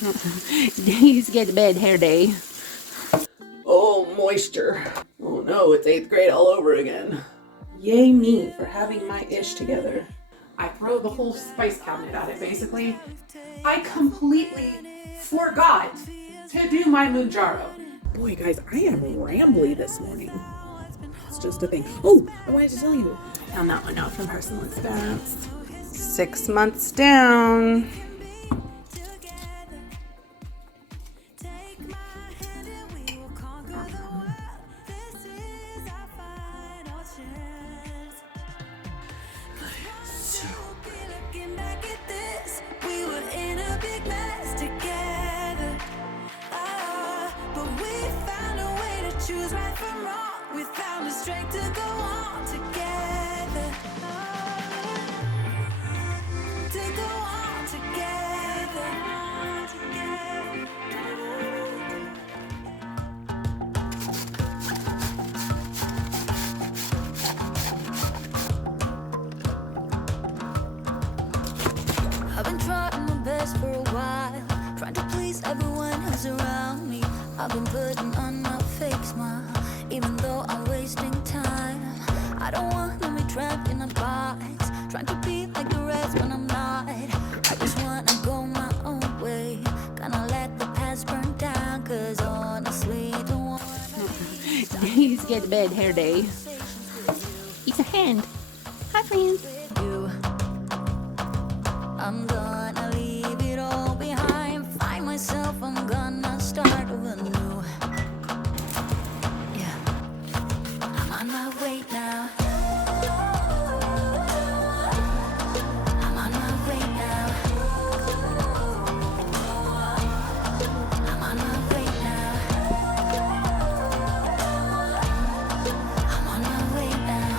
Days get to bed hair day. Oh, moisture. Oh no, it's 8th grade all over again. Yay me for having my ish together. I throw the whole spice cabinet at it, basically. I completely forgot to do my Mounjaro. Boy, guys, I am rambly this morning. It's just a thing. Oh, I wanted to tell you. I found that one out from Personal Expense. 6 months down. Choose right from wrong. We found the strength to go on together. To go on together. I've been trying my best for a while, trying to please everyone who's around me. I've been putting on my fake smile, even though I'm wasting time. I don't want to be trapped in a box, trying to be like the rest when I'm not. I just want to go my own way, gonna let the past burn down, cause honestly, don't want Days get to bed hair day. It's a hand. Hi, friends. I'm gonna leave it all behind, find myself, I'm gonna start over new. Yeah, I'm on my way now. I'm on my way now. I'm on my way now. I'm on my way now.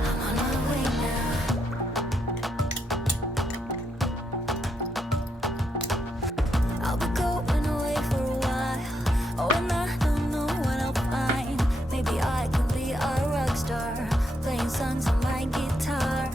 I'm on my way now. I'll be going away for a while. Oh, and I don't know what I'll find. Maybe I can be a rock star, playing songs on my guitar.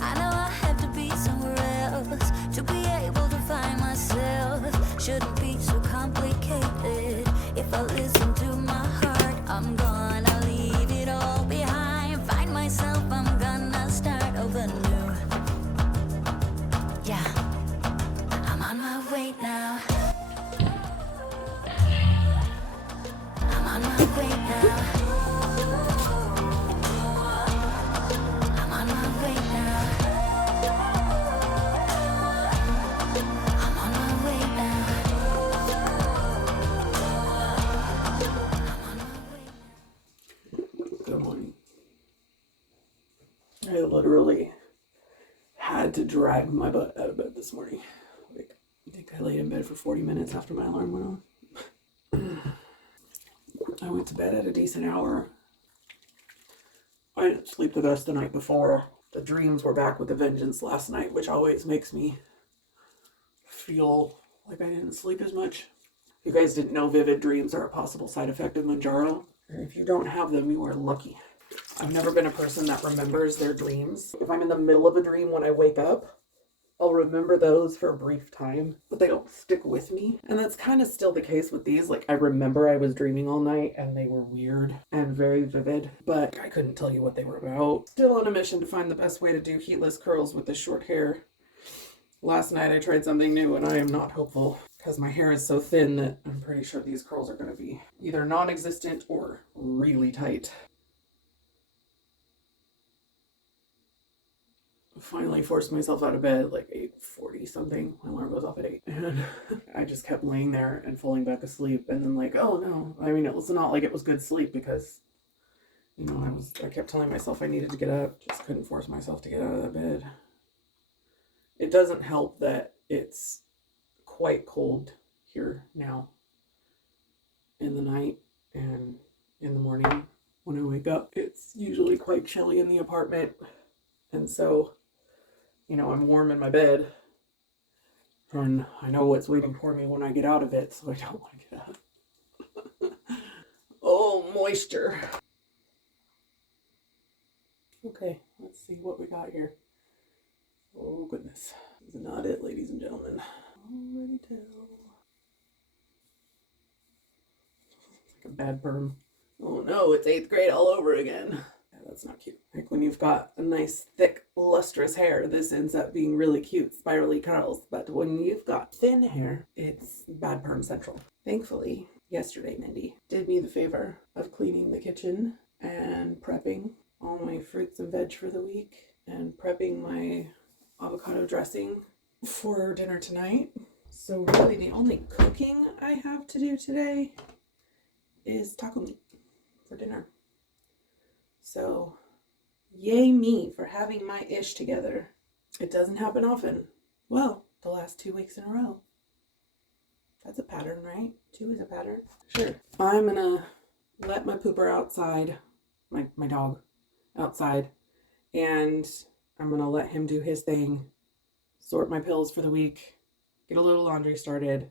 I know I have to be somewhere else to be able to find myself. Shouldn't be so complicated. If I listen to my heart, I'm gonna leave it all behind. Find myself, I'm gonna start over new. Yeah, I'm on my way now. I'm on my way now. I'm on my way now. I'm on my way now. I'm on my way. Good morning. I literally had to drag my butt out of bed this morning. Like, I think I laid in bed for 40 minutes after my alarm went off. I went to bed at a decent hour. I didn't sleep the best the night before. The dreams were back with a vengeance last night, which always makes me feel like I didn't sleep as much. If you guys didn't know, vivid dreams are a possible side effect of Mounjaro. If you don't have them, you are lucky. I've never been a person that remembers their dreams. If I'm in the middle of a dream when I wake up, I'll remember those for a brief time, but they don't stick with me. And that's kind of still the case with these. Like, I remember I was dreaming all night and they were weird and very vivid, but I couldn't tell you what they were about. Still on a mission to find the best way to do heatless curls with this short hair. Last night I tried something new and I am not hopeful because my hair is so thin that I'm pretty sure these curls are going to be either non-existent or really tight. Finally forced myself out of bed at like 8:40 something. My alarm goes off at 8. And I just kept laying there and falling back asleep. And then like, oh no. I mean, it was not like it was good sleep because, you know, I kept telling myself I needed to get up. Just couldn't force myself to get out of the bed. It doesn't help that it's quite cold here now in the night and in the morning. When I wake up, it's usually quite chilly in the apartment. And so, you know, I'm warm in my bed and I know what's waiting for me when I get out of it, so I don't want to get up. Oh, moisture. Okay, let's see what we got here. Oh, goodness. not it, ladies and gentlemen. Already tell. Like a bad perm. Oh no, it's 8th grade all over again. Yeah, that's not cute. Like when you've got a nice, thick, lustrous hair, this ends up being really cute, spirally curls. But when you've got thin hair, it's bad perm central. Thankfully, yesterday, Mindy did me the favor of cleaning the kitchen and prepping all my fruits and veg for the week and prepping my avocado dressing for dinner tonight. So really the only cooking I have to do today is taco meat for dinner. So yay me for having my ish together. It doesn't happen often. Well, the last 2 weeks in a row. That's a pattern, right? 2 is a pattern. Sure. I'm gonna let my pooper outside, my dog outside, and I'm gonna let him do his thing, sort my pills for the week, get a little laundry started,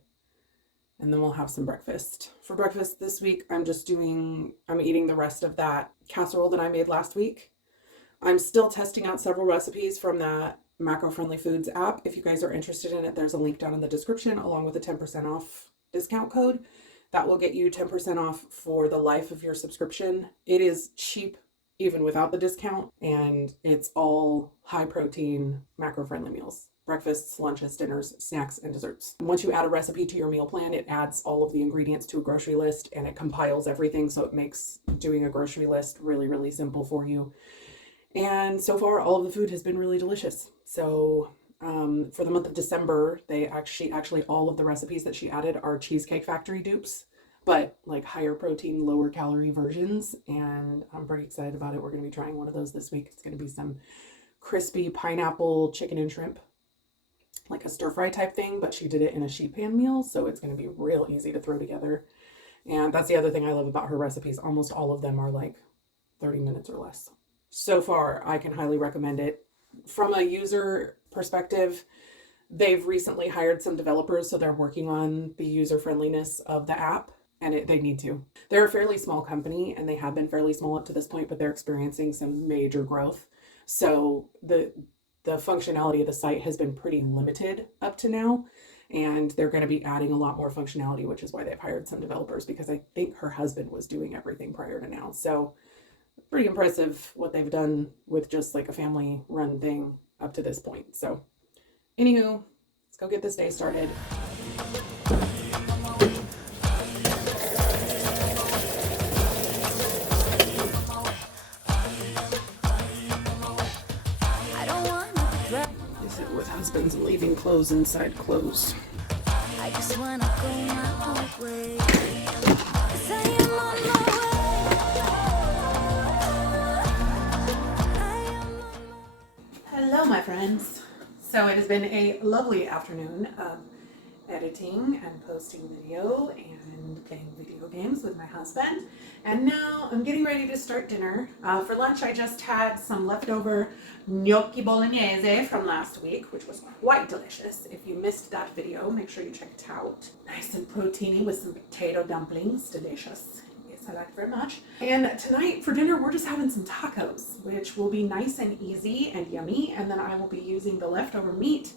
and then we'll have some breakfast. For breakfast this week, I'm eating the rest of that casserole that I made last week. I'm still testing out several recipes from that Macro Friendly Foods app. If you guys are interested in it, there's a link down in the description along with a 10% off discount code. That will get you 10% off for the life of your subscription. It is cheap even without the discount, and it's all high protein, macro friendly meals. Breakfasts, lunches, dinners, snacks, and desserts. Once you add a recipe to your meal plan, it adds all of the ingredients to a grocery list and it compiles everything, so it makes doing a grocery list really, really simple for you. And so far, all of the food has been really delicious. So for the month of December, actually all of the recipes that she added are Cheesecake Factory dupes, but like higher protein, lower calorie versions. And I'm pretty excited about it. We're going to be trying one of those this week. It's going to be some crispy pineapple chicken and shrimp, like a stir fry type thing, but she did it in a sheet pan meal. So it's going to be real easy to throw together. And that's the other thing I love about her recipes. Almost all of them are like 30 minutes or less. So far, I can highly recommend it. From a user perspective, they've recently hired some developers, so they're working on the user friendliness of the app, and they need to. They're a fairly small company, and they have been fairly small up to this point, but they're experiencing some major growth. So the functionality of the site has been pretty limited up to now, and they're going to be adding a lot more functionality, which is why they've hired some developers, because I think her husband was doing everything prior to now. So pretty impressive what they've done with just like a family run thing up to this point. So anywho, let's go get this day started. Is it with husbands leaving clothes inside clothes? I just wanna go my own way. 'Cause I am on my way. Hello, my friends. So it has been a lovely afternoon of editing and posting video and playing video games with my husband. And now I'm getting ready to start dinner. For lunch, I just had some leftover gnocchi bolognese from last week, which was quite delicious. If you missed that video, make sure you check it out. Nice and proteiny with some potato dumplings. Delicious. I like it very much. And tonight for dinner, we're just having some tacos, which will be nice and easy and yummy. And then I will be using the leftover meat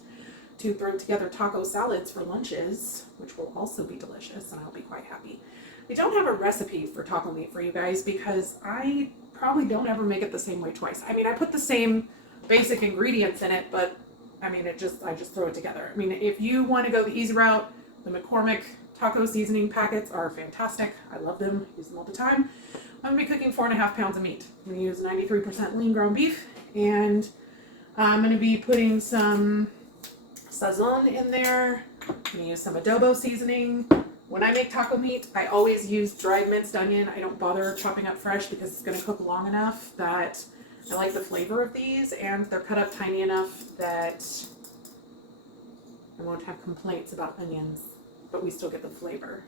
to throw together taco salads for lunches, which will also be delicious, and I'll be quite happy. I don't have a recipe for taco meat for you guys because I probably don't ever make it the same way twice. I mean, I put the same basic ingredients in it, but I mean, I just throw it together. I mean, if you want to go the easy route, the McCormick taco seasoning packets are fantastic. I love them, use them all the time. I'm gonna be cooking 4.5 pounds of meat. I'm gonna use 93% lean ground beef, and I'm gonna be putting some sazon in there. I'm gonna use some adobo seasoning. When I make taco meat, I always use dried minced onion. I don't bother chopping up fresh because it's gonna cook long enough that I like the flavor of these, and they're cut up tiny enough that I won't have complaints about onions, but we still get the flavor.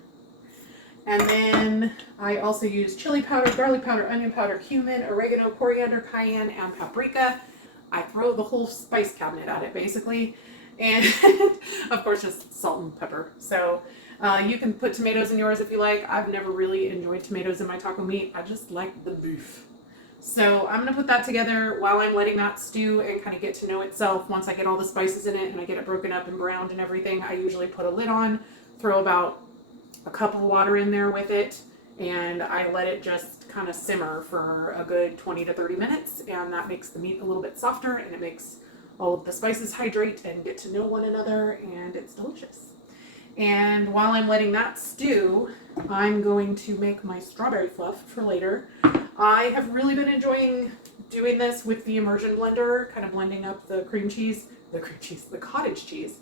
And then I also use chili powder, garlic powder, onion powder, cumin, oregano, coriander, cayenne, and paprika. I throw the whole spice cabinet at it basically. And of course just salt and pepper. So you can put tomatoes in yours if you like. I've never really enjoyed tomatoes in my taco meat. I just like the beef. So I'm going to put that together while I'm letting that stew and kind of get to know itself. Once I get all the spices in it and I get it broken up and browned and everything, I usually put a lid on, throw about a cup of water in there with it, and I let it just kind of simmer for a good 20 to 30 minutes, and that makes the meat a little bit softer, and it makes all of the spices hydrate and get to know one another, and it's delicious. And while I'm letting that stew, I'm going to make my strawberry fluff for later. I have really been enjoying doing this with the immersion blender, kind of blending up the cottage cheese.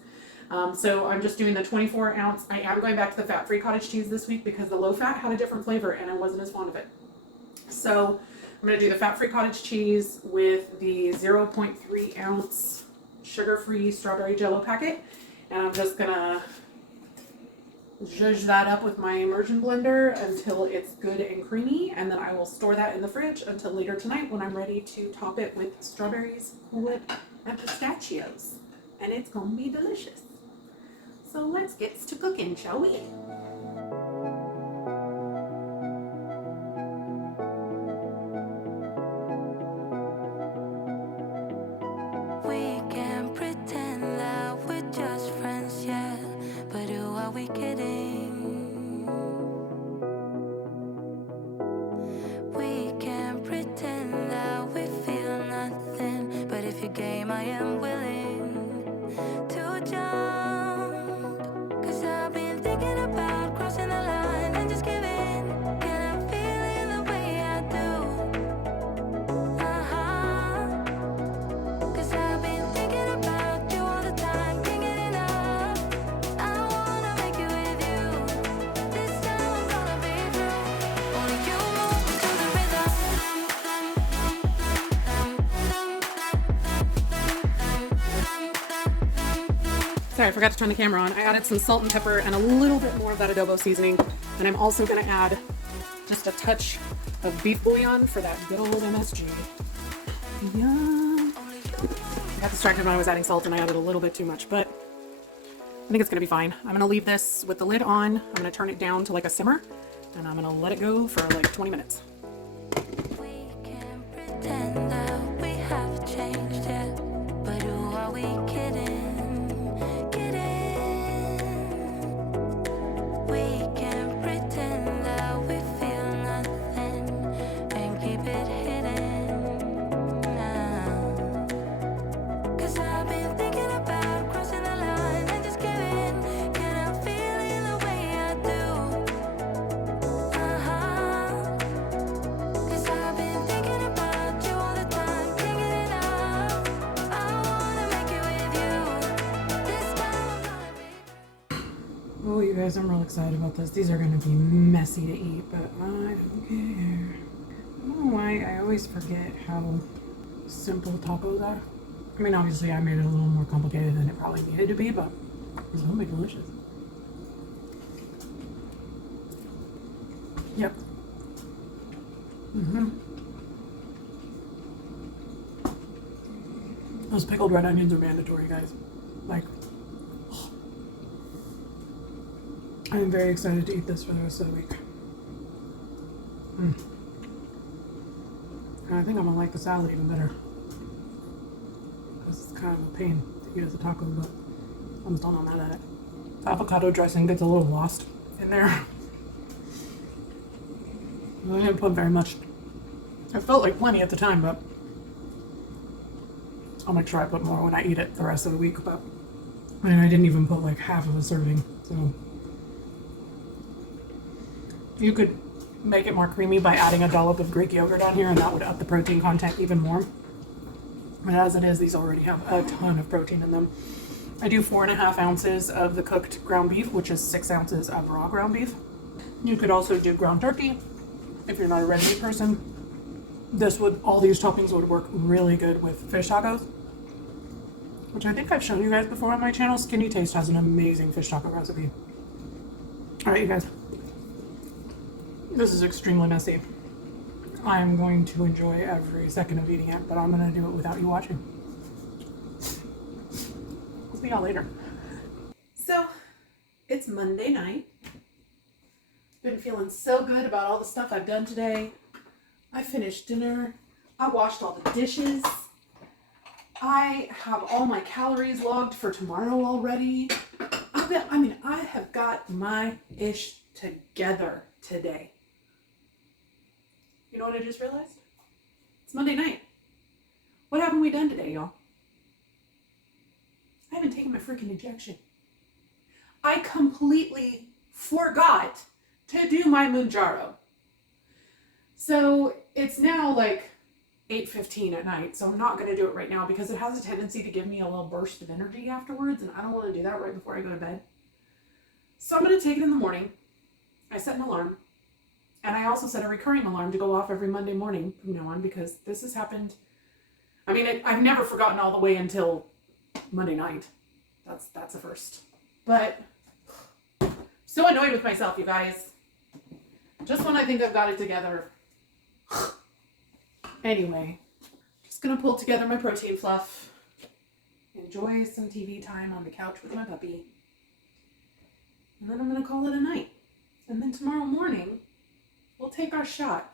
So I'm just doing the 24 ounce. I am going back to the fat-free cottage cheese this week because the low fat had a different flavor and I wasn't as fond of it. So I'm going to do the fat-free cottage cheese with the 0.3 ounce sugar-free strawberry Jello packet. And I'm just going to zhuzh that up with my immersion blender until it's good and creamy. And then I will store that in the fridge until later tonight when I'm ready to top it with strawberries, Cool Whip, and pistachios. And it's going to be delicious. So let's get to cooking, shall we? We can pretend that we're just friends, yeah. But who are we kidding? We can pretend that we feel nothing. But if you're game, I am willing to jump. 'Cause I've been thinking about crossing the line and just giving. Can I feel it the way I do? Cause I've been thinking about you all the time, can't get enough. I wanna make it with you. This time I'm gonna be through. Only you move me to the rhythm. Sorry, I forgot to turn the camera on. I added some salt and pepper and a little bit more of that adobo seasoning. And I'm also going to add just a touch of beef bouillon for that good old MSG. Yum. I got distracted when I was adding salt and I added a little bit too much, but I think it's going to be fine. I'm going to leave this with the lid on. I'm going to turn it down to like a simmer and I'm going to let it go for like 20 minutes. We can pretend that we have changed, yeah. But who are we kidding? We can pretend that we feel nothing and keep it hidden now. 'Cause I've been thinking about crossing the line and just giving. Can I feel it the way I do? 'Cause I've been thinking about you all the time, can't get enough. I wanna make it with you. This time I'm gonna be. Oh, you guys, I'm real excited about this. These are going to be messy to eat, but I don't care. I don't know why I always forget how simple tacos are. I mean, obviously I made it a little more complicated than it probably needed to be, but it's going to be delicious. Yep. Those pickled red onions are mandatory, guys. Like, I am very excited to eat this for the rest of the week. And I think I'm gonna like the salad even better. This is kind of a pain to eat as a taco, but I'm still not mad at it. The avocado dressing gets a little lost in there. I didn't put very much. It felt like plenty at the time, but I'll make sure I put more when I eat it the rest of the week. But I mean, I didn't even put like half of a serving, so. You could make it more creamy by adding a dollop of Greek yogurt on here, and that would up the protein content even more. But as it is, these already have a ton of protein in them. I do 4.5 ounces of the cooked ground beef, which is 6 ounces of raw ground beef. You could also do ground turkey if you're not a red meat person. All these toppings would work really good with fish tacos, which I think I've shown you guys before on my channel. Skinny Taste has an amazing fish taco recipe. All right, you guys. This is extremely messy. I'm going to enjoy every second of eating it, but I'm going to do it without you watching. We'll see y'all later. So, it's Monday night. Been feeling so good about all the stuff I've done today. I finished dinner. I washed all the dishes. I have all my calories logged for tomorrow already. I have got my ish together today. You know what I just realized? It's Monday night. What haven't we done today, y'all? I haven't taken my freaking injection. I completely forgot to do my Mounjaro. So it's now like 8:15 at night, so I'm not going to do it right now because it has a tendency to give me a little burst of energy afterwards, and I don't want to do that right before I go to bed. So I'm going to take it in the morning. I set an alarm, and I also set a recurring alarm to go off every Monday morning from now on because this has happened. I mean, I've never forgotten all the way until Monday night. That's a first. But so annoyed with myself, you guys. Just when I think I've got it together. Anyway, just gonna pull together my protein fluff, enjoy some TV time on the couch with my puppy, and then I'm gonna call it a night. And then tomorrow morning, we'll take our shot.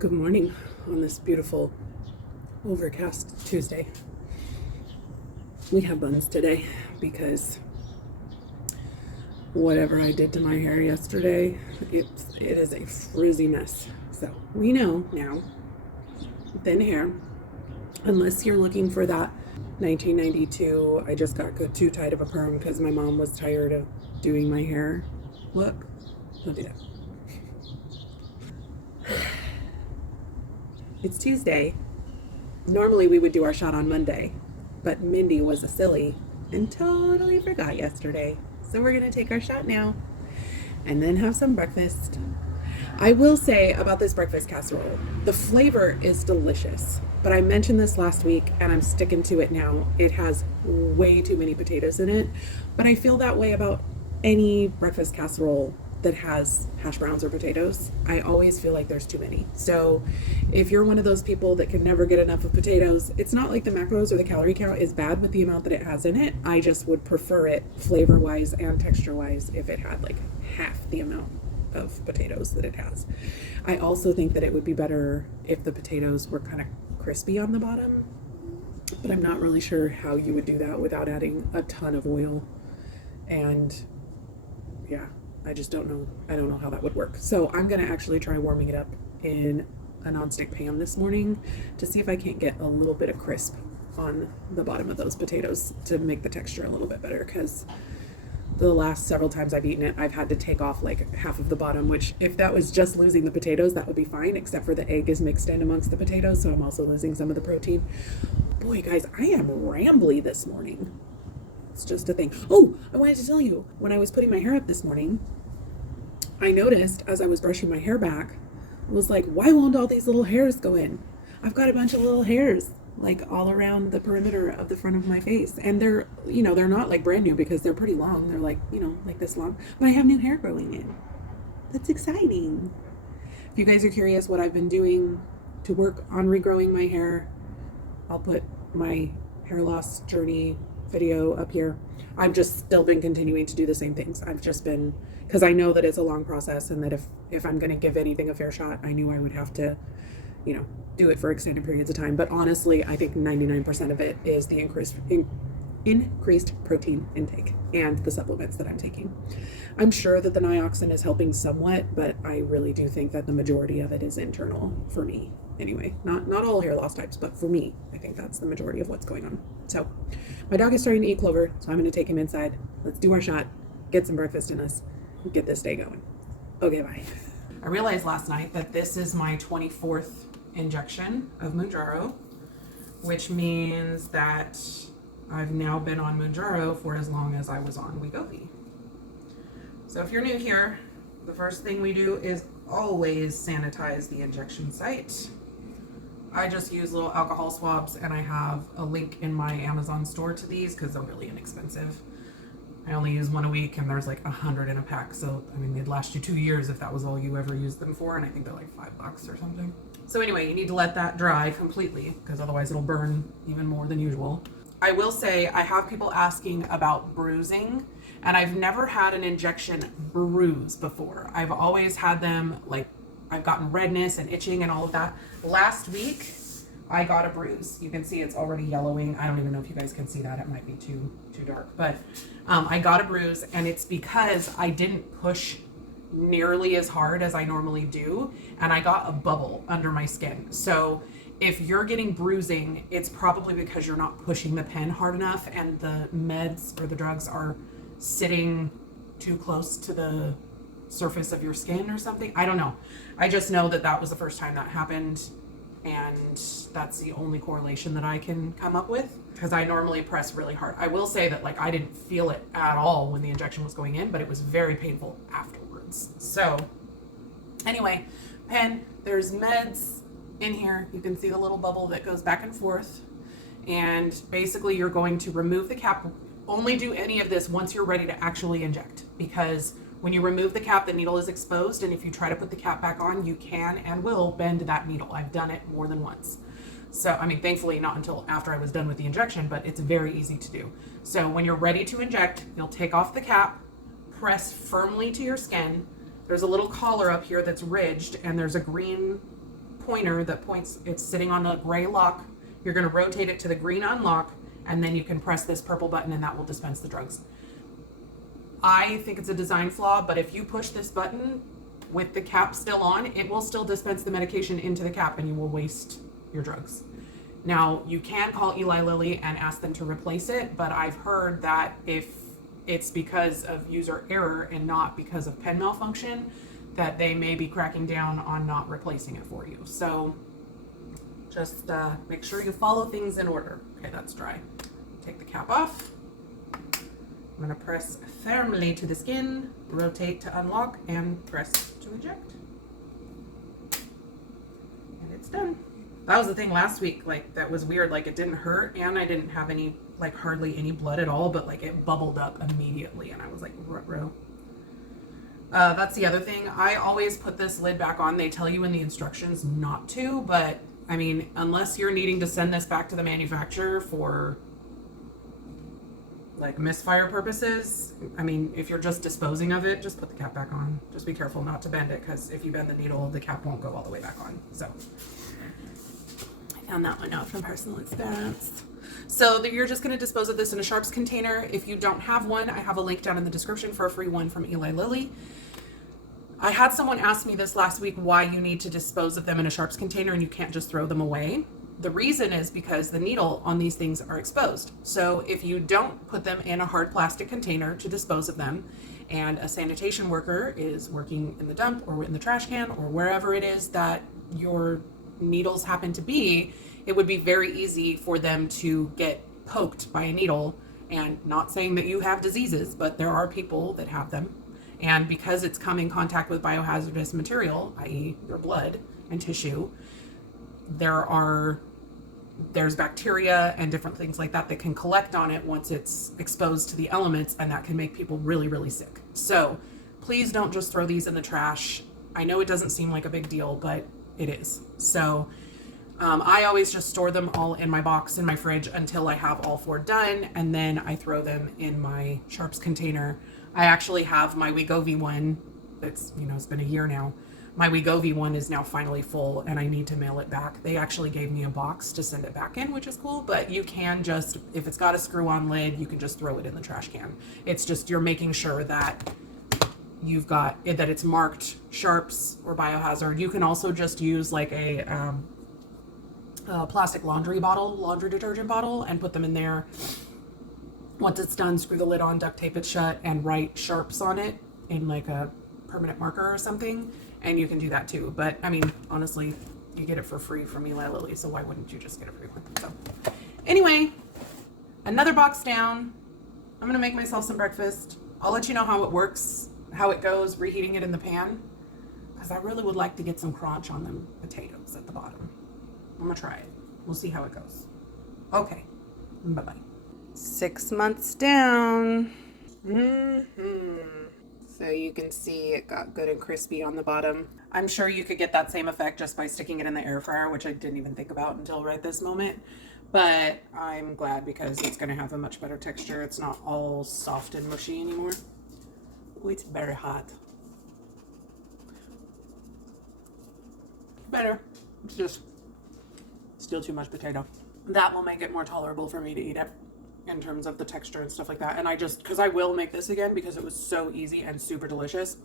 Good morning on this beautiful overcast Tuesday. We have buns today because whatever I did to my hair yesterday, it is a frizzy mess. So we know now, thin hair, unless you're looking for that 1992, I just got too tight of a perm because my mom was tired of doing my hair. Look, don't do that. It's Tuesday. Normally we would do our shot on Monday, but Mindy was a silly and totally forgot yesterday. So we're gonna take our shot now and then have some breakfast. I will say about this breakfast casserole, the flavor is delicious, but I mentioned this last week and I'm sticking to it now. It has way too many potatoes in it, but I feel that way about any breakfast casserole that has hash browns or potatoes. I always feel like there's too many. So if you're one of those people that can never get enough of potatoes, it's not like the macros or the calorie count is bad with the amount that it has in it. I just would prefer it flavor wise and texture wise if it had like half the amount of potatoes that it has. I also think that it would be better if the potatoes were kind of crispy on the bottom, but I'm not really sure how you would do that without adding a ton of oil. And yeah, I just don't know. I don't know how that would work. So I'm going to actually try warming it up in a nonstick pan this morning to see if I can't get a little bit of crisp on the bottom of those potatoes to make the texture a little bit better, because the last several times I've eaten it, I've had to take off like half of the bottom, which if that was just losing the potatoes, that would be fine, except for the egg is mixed in amongst the potatoes, so I'm also losing some of the protein. Boy, guys, I am rambly this morning. It's just a thing. Oh, I wanted to tell you, when I was putting my hair up this morning, I noticed as I was brushing my hair back, I was like, why won't all these little hairs go in? I've got a bunch of little hairs like all around the perimeter of the front of my face. And they're, they're not like brand new because they're pretty long. They're like, like this long, but I have new hair growing in. That's exciting. If you guys are curious what I've been doing to work on regrowing my hair, I'll put my hair loss journey video up here. I've just still been continuing to do the same things. I've just been, because I know that it's a long process, and that if I'm going to give anything a fair shot, I knew I would have to, do it for extended periods of time. But honestly, I think 99% of it is the increased protein intake and the supplements that I'm taking. I'm sure that the Nioxin is helping somewhat, but I really do think that the majority of it is internal for me. Anyway, not all hair loss types, but for me, I think that's the majority of what's going on. So my dog is starting to eat clover, so I'm going to take him inside. Let's do our shot, get some breakfast in us, and get this day going. Okay, bye. I realized last night that this is my 24th injection of Mounjaro, which means that I've now been on Mounjaro for as long as I was on Wegovy. So if you're new here, the first thing we do is always sanitize the injection site. I just use little alcohol swabs, and I have a link in my Amazon store to these because they're really inexpensive. I only use one a week, and there's like 100 in a pack. So, I mean, they'd last you 2 years if that was all you ever used them for. And I think they're like $5 or something. So anyway, you need to let that dry completely because otherwise it'll burn even more than usual. I will say I have people asking about bruising, And I've never had an injection bruise before. I've always had them, like, I've gotten redness and itching and all of that. Last week, I got a bruise. You can see it's already yellowing. I don't even know if you guys can see that. It might be too dark. But I got a bruise, and it's because I didn't push nearly as hard as I normally do, and I got a bubble under my skin. So if you're getting bruising, it's probably because you're not pushing the pen hard enough and the meds or the drugs are sitting too close to the surface of your skin or something. I don't know. I just know that that was the first time that happened, and that's the only correlation that I can come up with, because I normally press really hard. I will say that, like, I didn't feel it at all when the injection was going in, but it was very painful afterwards. So anyway, pen, there's meds in here. You can see the little bubble that goes back and forth, and basically you're going to remove the cap. Only do any of this once you're ready to actually inject, because when you remove the cap, the needle is exposed, and if you try to put the cap back on, you can and will bend that needle. I've done it more than once. So, I mean, thankfully not until after I was done with the injection, but it's very easy to do. So when you're ready to inject, you'll take off the cap, press firmly to your skin. There's a little collar up here that's ridged, and there's a green pointer that points, it's sitting on a gray lock. You're going to rotate it to the green unlock, and then you can press this purple button, and that will dispense the drugs. I think it's a design flaw, but if you push this button with the cap still on, it will still dispense the medication into the cap, and you will waste your drugs. Now, you can call Eli Lilly and ask them to replace it, but I've heard that if it's because of user error and not because of pen malfunction, that they may be cracking down on not replacing it for you. So just make sure you follow things in order. Okay, that's dry. Take the cap off. I'm going to press firmly to the skin, rotate to unlock, and press to eject. And it's done. That was the thing last week, like, that was weird. Like, it didn't hurt, and I didn't have any, like, hardly any blood at all, but, like, it bubbled up immediately, and I was like, ruh-roh. That's the other thing. I always put this lid back on. They tell you in the instructions not to, but, I mean, unless you're needing to send this back to the manufacturer for, like, misfire purposes, I mean, if you're just disposing of it, just put the cap back on. Just be careful not to bend it, because if you bend the needle, the cap won't go all the way back on. So I found that one out from personal experience. So you're just going to dispose of this in a sharps container. If you don't have one, I have a link down in the description for a free one from Eli Lilly. I had someone ask me this last week, why you need to dispose of them in a sharps container and you can't just throw them away. The reason is because the needle on these things are exposed. So if you don't put them in a hard plastic container to dispose of them, and a sanitation worker is working in the dump or in the trash can or wherever it is that your needles happen to be, it would be very easy for them to get poked by a needle. And not saying that you have diseases, but there are people that have them. And because it's come in contact with biohazardous material, i.e. your blood and tissue, there's bacteria and different things like that that can collect on it once it's exposed to the elements, and that can make people really, really sick. So please don't just throw these in the trash. I know it doesn't seem like a big deal, but it is. So I always just store them all in my box in my fridge until I have all 4 done, and then I throw them in my sharps container. I actually have my Wegovy one. It's been a year now. My Wegovy one is now finally full, and I need to mail it back. They actually gave me a box to send it back in, which is cool, but you can just, if it's got a screw-on lid, you can just throw it in the trash can. It's just, you're making sure that you've got, that it's marked sharps or biohazard. You can also just use like a plastic laundry detergent bottle, and put them in there. Once it's done, screw the lid on, duct tape it shut, and write sharps on it in like a permanent marker or something. And you can do that too. But I mean, honestly, you get it for free from Eli Lilly, so why wouldn't you just get a free one? So anyway, another box down. I'm gonna make myself some breakfast. I'll let you know how it works, how it goes, reheating it in the pan, because I really would like to get some crunch on them potatoes at the bottom. I'm gonna try it. We'll see how it goes. Okay, bye-bye. 6 months down. So you can see it got good and crispy on the bottom. I'm sure you could get that same effect just by sticking it in the air fryer, which I didn't even think about until right this moment. but I'm glad because it's going to have a much better texture. It's not all soft and mushy anymore. Oh, it's very hot. Better. It's just still too much potato. That will make it more tolerable for me to eat it in terms of the texture and stuff like that. And because I will make this again because it was so easy and super delicious,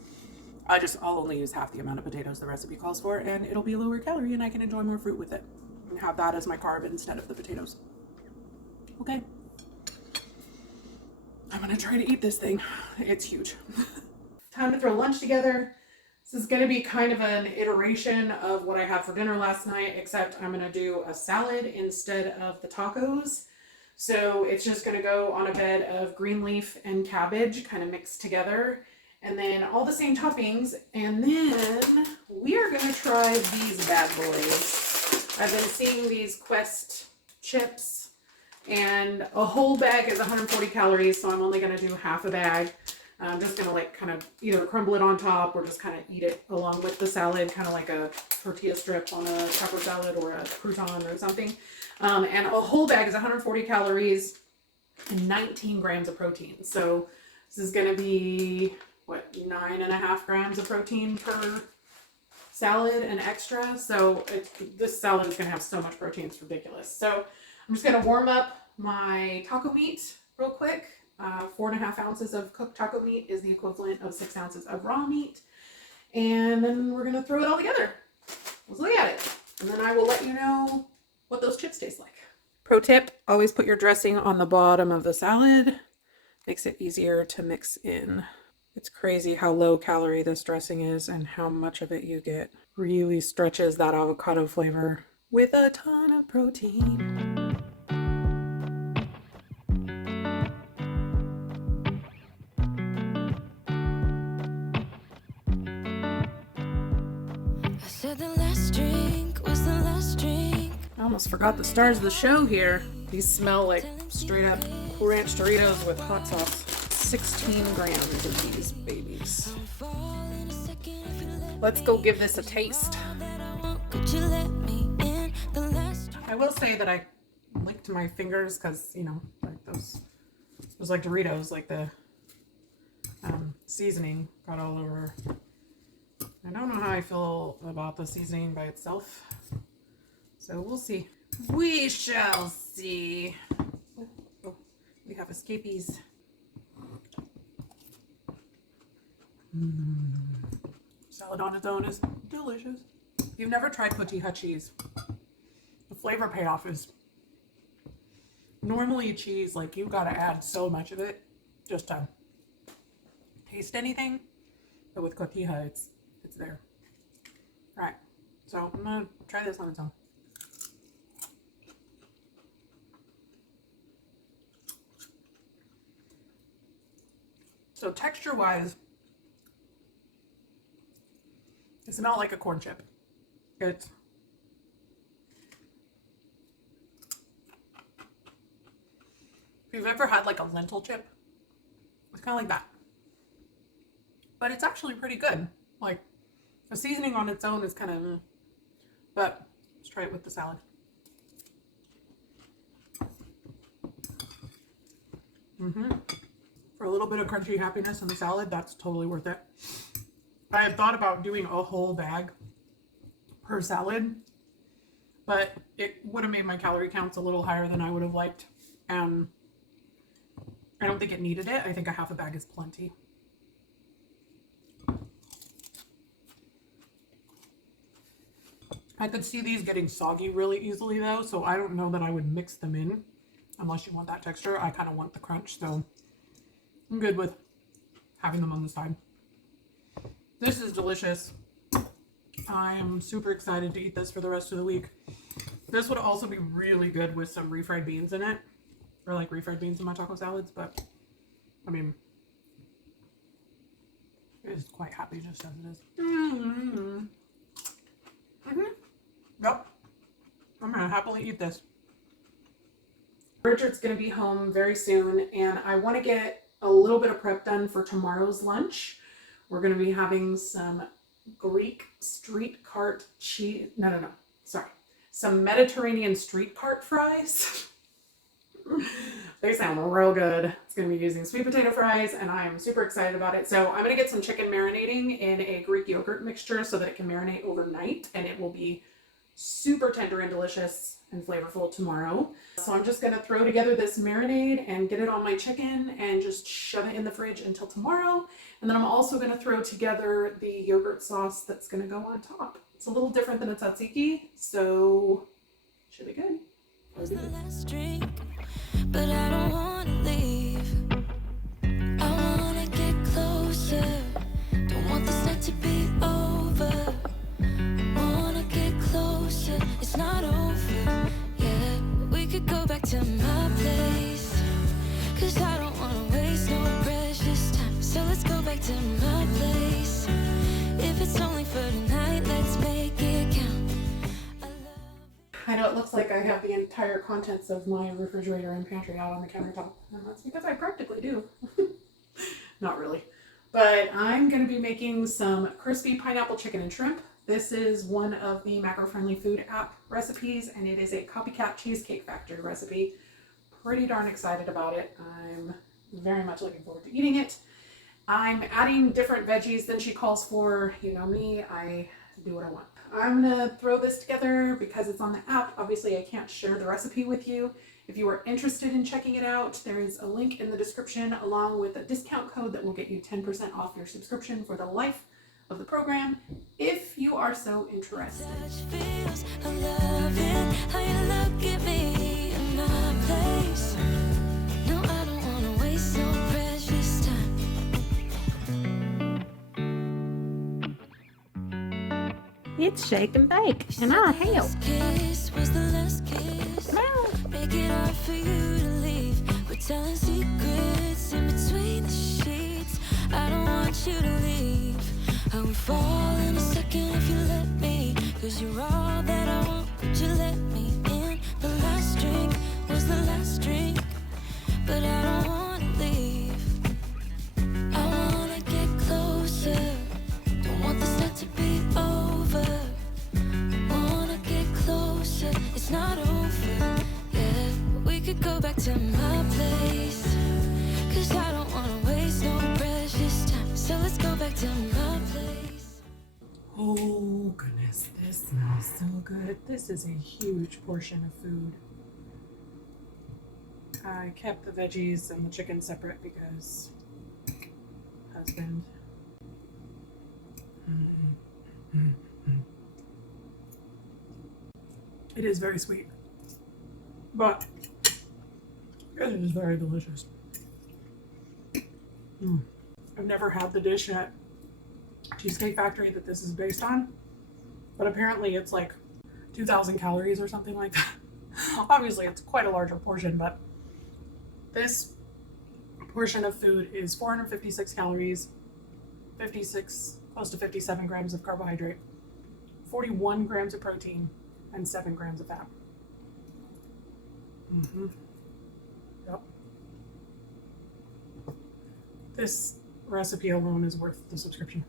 I'll only use half the amount of potatoes the recipe calls for, and it'll be lower calorie and I can enjoy more fruit with it and have that as my carb instead of the potatoes. Okay. I'm gonna try to eat this thing. It's huge. Time to throw lunch together. This is gonna be kind of an iteration of what I had for dinner last night, except I'm gonna do a salad instead of the tacos. So it's just gonna go on a bed of green leaf and cabbage kind of mixed together. And then all the same toppings. And then we are gonna try these bad boys. I've been seeing these Quest chips, and a whole bag is 140 calories, so I'm only gonna do half a bag. I'm just gonna like kind of either crumble it on top or just kind of eat it along with the salad, kind of like a tortilla strip on a taco salad or a crouton or something. And a whole bag is 140 calories and 19 grams of protein. So this is gonna be, what, 9.5 grams of protein per salad and extra. So this salad is gonna have so much protein, it's ridiculous. So I'm just gonna warm up my taco meat real quick. 4.5 ounces of cooked taco meat is the equivalent of 6 ounces of raw meat. And then we're gonna throw it all together. Let's look at it. And then I will let you know what those chips taste like. Pro tip, always put your dressing on the bottom of the salad. Makes it easier to mix in. It's crazy how low calorie this dressing is and how much of it you get. Really stretches that avocado flavor with a ton of protein. I said the last drink was the last drink. I almost forgot the stars of the show here. These smell like straight up Cool Ranch Doritos with hot sauce. 16 grams of these babies. Let's go give this a taste. I will say that I licked my fingers because, you know, like those like Doritos, like the seasoning got all over. I don't know how I feel about the seasoning by itself. So we'll see. We shall see. Oh, we have escapees. Salad on its own is delicious. If you've never tried cotija cheese, the flavor payoff is normally cheese, like you've got to add so much of it just to taste anything. But with cotija, it's there. All right, so I'm gonna try this on its own. So texture-wise, it's not like a corn chip. It's if you've ever had like a lentil chip, it's kind of like that. But it's actually pretty good. Like the seasoning on its own is kind of, but let's try it with the salad. For a little bit of crunchy happiness in the salad, that's totally worth it. I had thought about doing a whole bag per salad, but it would have made my calorie counts a little higher than I would have liked. I don't think it needed it. I think a half a bag is plenty. I could see these getting soggy really easily though, so I don't know that I would mix them in unless you want that texture. I kind of want the crunch, so I'm good with having them on the side. This is delicious. I am super excited to eat this for the rest of the week. This would also be really good with some refried beans in it, or like refried beans in my taco salads, but I mean, it's quite happy just as it is. Yep. I'm gonna happily eat this. Richard's gonna be home very soon, and I want to get a little bit of prep done for tomorrow's lunch. We're gonna be having some Greek street cart cheese. No. Sorry. some Mediterranean street cart fries. They sound real good. It's going to be using sweet potato fries, and I am super excited about it. So I'm going to get some chicken marinating in a Greek yogurt mixture so that it can marinate overnight, and it will be super tender and delicious and flavorful tomorrow. So I'm just going to throw together this marinade and get it on my chicken and just shove it in the fridge until tomorrow. And then I'm also going to throw together the yogurt sauce that's going to go on top. It's a little different than a tzatziki, so should be good. Was the last drink, but I don't wanna leave. I wanna get closer. Don't want this night to be over. Wanna get closer. It's not over. Yeah, we could go back to my place. 'Cause I don't wanna waste no precious time. So let's go back to my place. If it's only for tonight, let's make it count. I know it looks like I have the entire contents of my refrigerator and pantry out on the countertop, and that's because I practically do. Not really. But I'm going to be making some crispy pineapple chicken and shrimp. This is one of the macro-friendly food app recipes, and it is a copycat Cheesecake Factory recipe. Pretty darn excited about it. I'm very much looking forward to eating it. I'm adding different veggies than she calls for. You know me, I do what I want. I'm gonna throw this together because it's on the app. Obviously, I can't share the recipe with you. If you are interested in checking it out, there is a link in the description along with a discount code that will get you 10% off your subscription for the life of the program, if you are so interested. Feels, I love it, how you look at me in my place. No, I don't wanna waste no precious time. It's shake and bake, and I'll help. Kiss was the last kiss. Make it hard for you to leave. We're telling secrets in between the sheets. I don't want you to leave. I would fall in a second if you let me. 'Cause you're all that I want. Could you let me in? The last drink was the last drink. But I don't wanna leave. I wanna get closer. Don't want this night to be over. Wanna get closer. It's not over. Yeah, we could go back to my place. 'Cause I don't wanna waste no precious time. So let's go back to my place. Oh goodness, this smells so good. This is a huge portion of food. I kept the veggies and the chicken separate because husband. It is very sweet, but it is very delicious. I've never had the dish at Cheesecake Factory that this is based on, but apparently it's like 2,000 calories or something like that. Obviously it's quite a larger portion, but this portion of food is 456 calories, 56, close to 57 grams of carbohydrate, 41 grams of protein, and 7 grams of fat. Yep. This recipe alone is worth the subscription.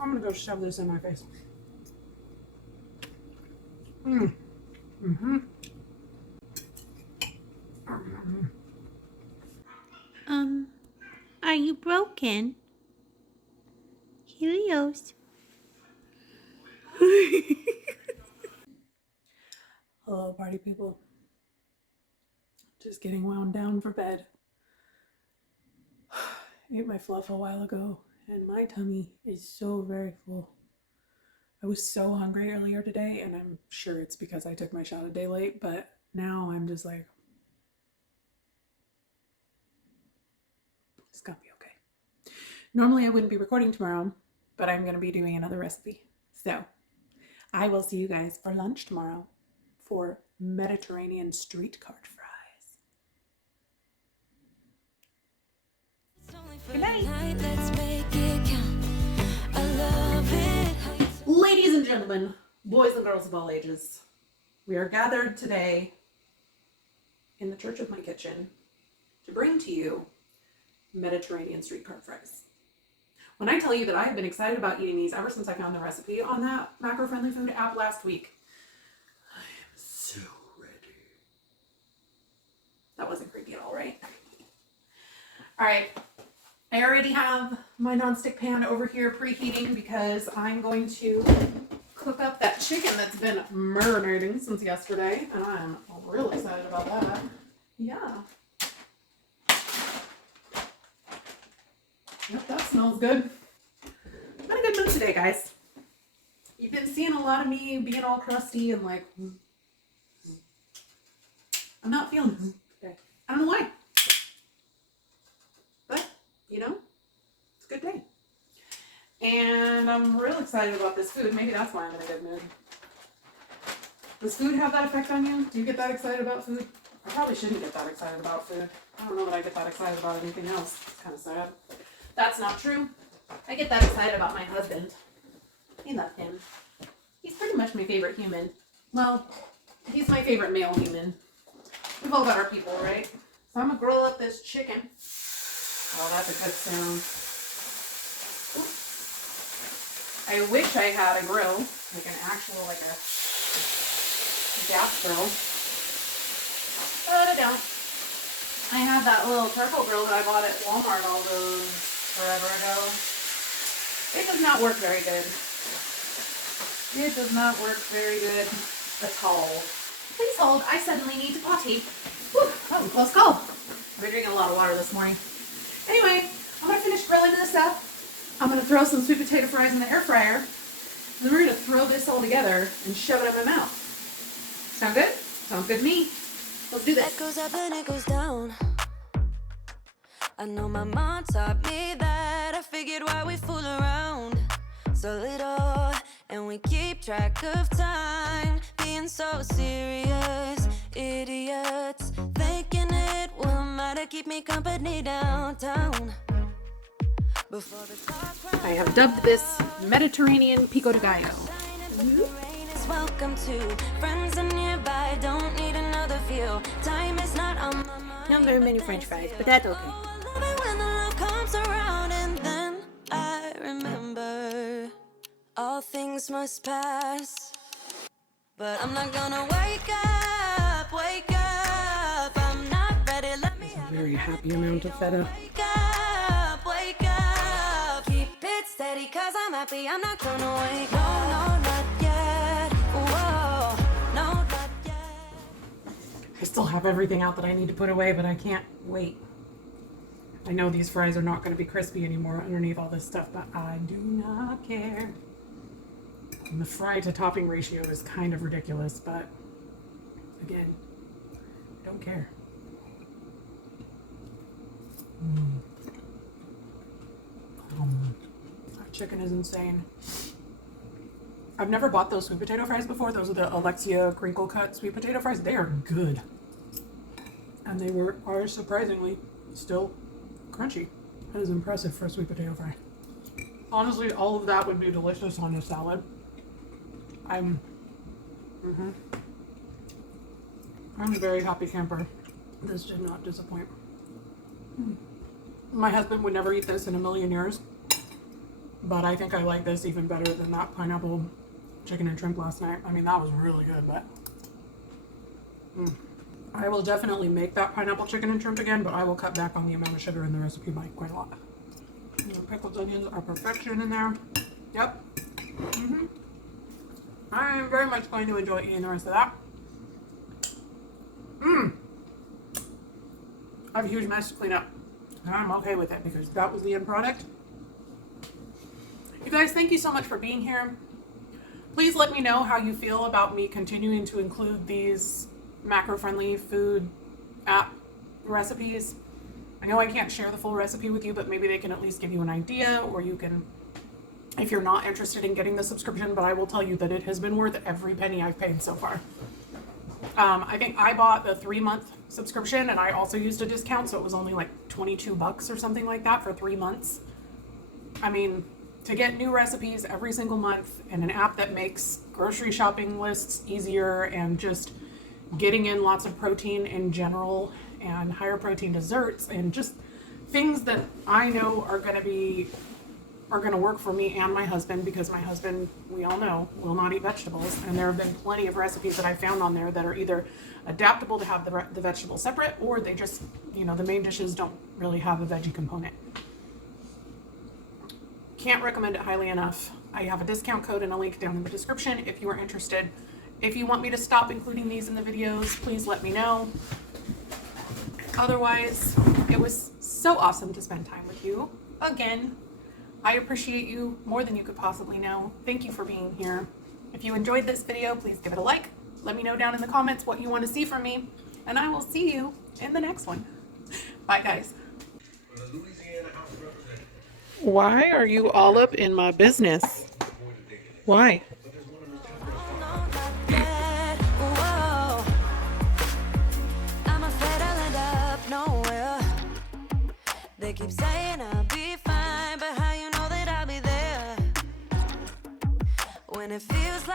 I'm gonna go shove this in my face. Are you broken? Helios. Hello, party people. Just getting wound down for bed. I ate my fluff a while ago, and my tummy is so very full. I was so hungry earlier today, and I'm sure it's because I took my shot a day late, but now I'm just like, it's gonna be okay. Normally I wouldn't be recording tomorrow, but I'm gonna be doing another recipe. So I will see you guys for lunch tomorrow for Mediterranean street cart fries. Good night. Let's make it count. I love it. Ladies and gentlemen, boys and girls of all ages, we are gathered today in the church of my kitchen to bring to you Mediterranean street cart fries. When I tell you that I have been excited about eating these ever since I found the recipe on that macro-friendly food app last week, That wasn't creepy at all, right? All right. I already have my nonstick pan over here preheating because I'm going to cook up that chicken that's been marinating since yesterday, and I'm real excited about that. Yeah. Yep, that smells good. I'm in a good mood today, guys. You've been seeing a lot of me being all crusty and like, I'm not feeling today. I don't know why. But, you know, it's a good day. And I'm real excited about this food. Maybe that's why I'm in a good mood. Does food have that effect on you? Do you get that excited about food? I probably shouldn't get that excited about food. I don't know that I get that excited about anything else. It's kind of sad. That's not true. I get that excited about my husband. I love him. He's pretty much my favorite human. Well, he's my favorite male human. We've all got our people, right? So I'm gonna grill up this chicken. Oh, that's a good sound. I wish I had a grill, like an actual, like a gas grill. But I don't. I have that little charcoal grill that I bought at Walmart all those forever ago. It does not work very good. It does not work very good at all. Please hold, I suddenly need to potty. Whew, that was a close call. I've been drinking a lot of water this morning. Anyway, I'm gonna finish grilling this up. I'm gonna throw some sweet potato fries in the air fryer. Then we're gonna throw this all together and shove it in my mouth. Sound good? Sounds good to me. Let's do this. It goes up and it goes down. I know my mom taught me that. I figured why we fool around so little, and we keep track of time, being so serious, idiots, thinking it will matter, keep me company downtown. Before the clock I have dubbed this Mediterranean pico de gallo. welcome to friends are nearby, don't need another feel. Time is not on my mind. Not very many French fries, but that's okay. Oh, I love it when the love comes around, and then I remember all things must pass. But I'm not gonna wake up, wake up. I'm not ready, let me have Very happy amount of feta. wake up, wake up. Keep it steady, cause I'm happy, I'm not gonna wake up. No, not yet. Whoa, no, not yet. I still have everything out that I need to put away, but I can't wait. I know these fries are not going to be crispy anymore underneath all this stuff, but I do not care. And the fry to topping ratio is kind of ridiculous, but again, I don't care. That chicken is insane. I've never bought those sweet potato fries before. Those are the Alexia crinkle cut sweet potato fries. They are good. And they are surprisingly still crunchy. That is impressive for a sweet potato fry. Honestly, all of that would be delicious on a salad. I'm a very happy camper. This did not disappoint. My husband would never eat this in a million years, but I think I like this even better than that pineapple chicken and shrimp last night. I mean, that was really good, but I will definitely make that pineapple chicken and shrimp again, but I will cut back on the amount of sugar in the recipe by quite a lot. And the pickled onions are perfection in there. Yep. I'm very much going to enjoy eating the rest of that. I have a huge mess to clean up. And I'm okay with it because that was the end product. You guys, thank you so much for being here. Please let me know how you feel about me continuing to include these macro-friendly food app recipes. I know I can't share the full recipe with you, but maybe they can at least give you an idea, or you can, if you're not interested in getting the subscription, but I will tell you that it has been worth every penny I've paid so far. I think I bought the 3-month subscription, and I also used a discount, so it was only like $22 or something like that for 3 months. I mean, to get new recipes every single month in an app that makes grocery shopping lists easier and just getting in lots of protein in general and higher protein desserts and just things that I know are going to be are going to work for me and my husband, because my husband, we all know, will not eat vegetables. And there have been plenty of recipes that I found on there that are either adaptable to have the vegetables separate, or they just, you know, the main dishes don't really have a veggie component. Can't recommend it highly enough. I have a discount code and a link down in the description if you are interested. If you want me to stop including these in the videos, please let me know. Otherwise, it was so awesome to spend time with you. Again, I appreciate you more than you could possibly know. Thank you for being here. If you enjoyed this video, please give it a like. Let me know down in the comments what you want to see from me, and I will see you in the next one. Bye, guys. Why are you all up in my business? Why? They keep saying I'll be fine, but how you know that I'll be there when it feels